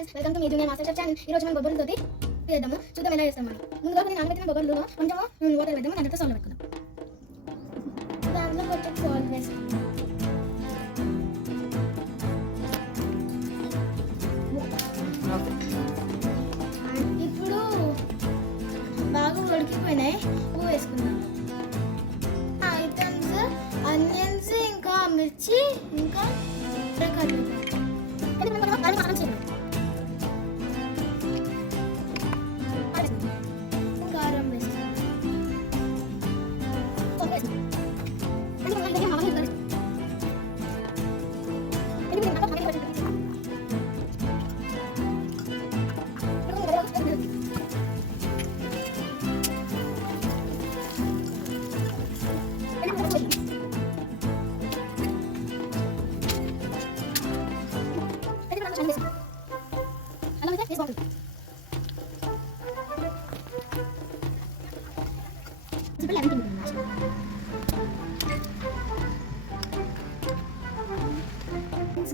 Friends, welcome to me junior master chef channel. ఈ రోజు మనం బొబ్బర్లతోటి చేద్దాము. చూద్దాం ఎలా చేస్తాం మనం. ముందుగా కొన్ని నానబెట్టిన బొబ్బర్లు కొంచెం వాటర్ వేద్దాము. దాంట్లో సాల్ట్ పెట్టుకుందాం. దాంట్లో కొంచెం సాల్ట్ వేస్తాం. ఇప్పుడు బాగా ఉడికిపోయినాయి. ఉప్పు వేసుకుందాం. ఐటమ్స్ ఆనియన్స్, ఇంకా మిర్చి, ఇంకా కరివేపాకు. కారం వేస్తాం.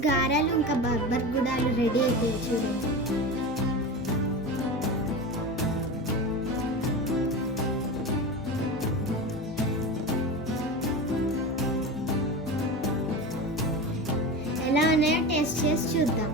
గారెలు ఇంకా బర్బర్ గుడాలు రెడీ అయిపోయాయి చూడండి. ఎలా ఉన్నాయో టేస్ట్ చేసి చూద్దాం.